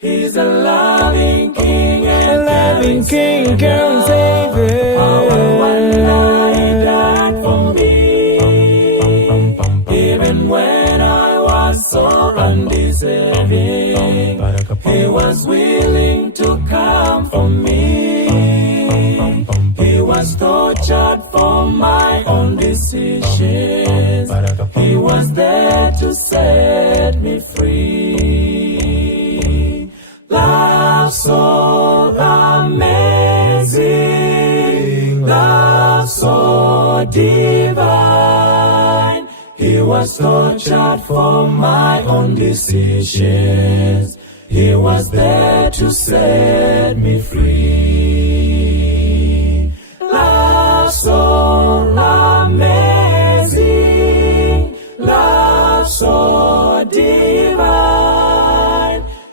He's a loving King and loving King and Savior. Our one He died for me. Even when I was so undeserving, He was willing to come for me. He was tortured for my own decisions. He was there to set me free. Love so amazing, love so divine. He was tortured for my own decisions. He was there to set me free. Love so amazing, love so divine.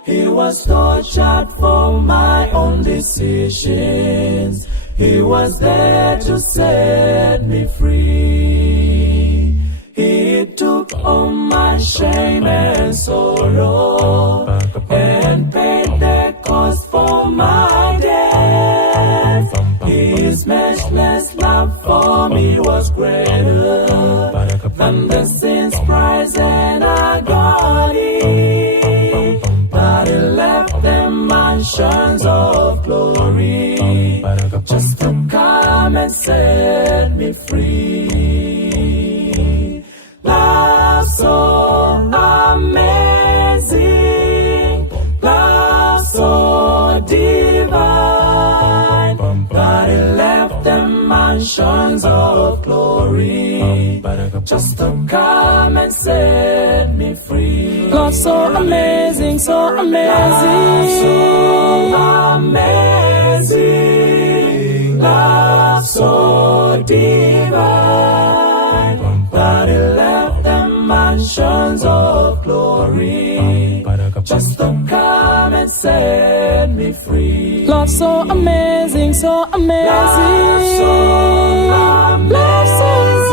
He was tortured for my own decisions. He was there to set me free. He took all my shame and sorrow and paid the cost for my death. His matchless love for me was greater than the sin's price and agony. But He left them mansions of glory just to come and set me free. Love so amazing, love so divine, that He left them mansions of glory just to come and set me free. Love so amazing, so amazing. Love so divine, that He left them mansions of glory just to come and set me free. Love so amazing, so amazing. Love so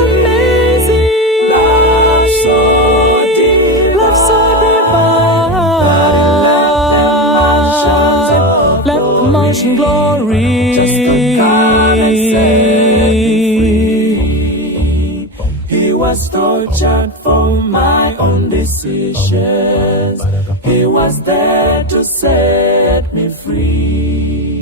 amazing, love so divine, love so divine. Let the mansion glory just to come and set me free. He was tortured for my own decisions. He was there to set me free.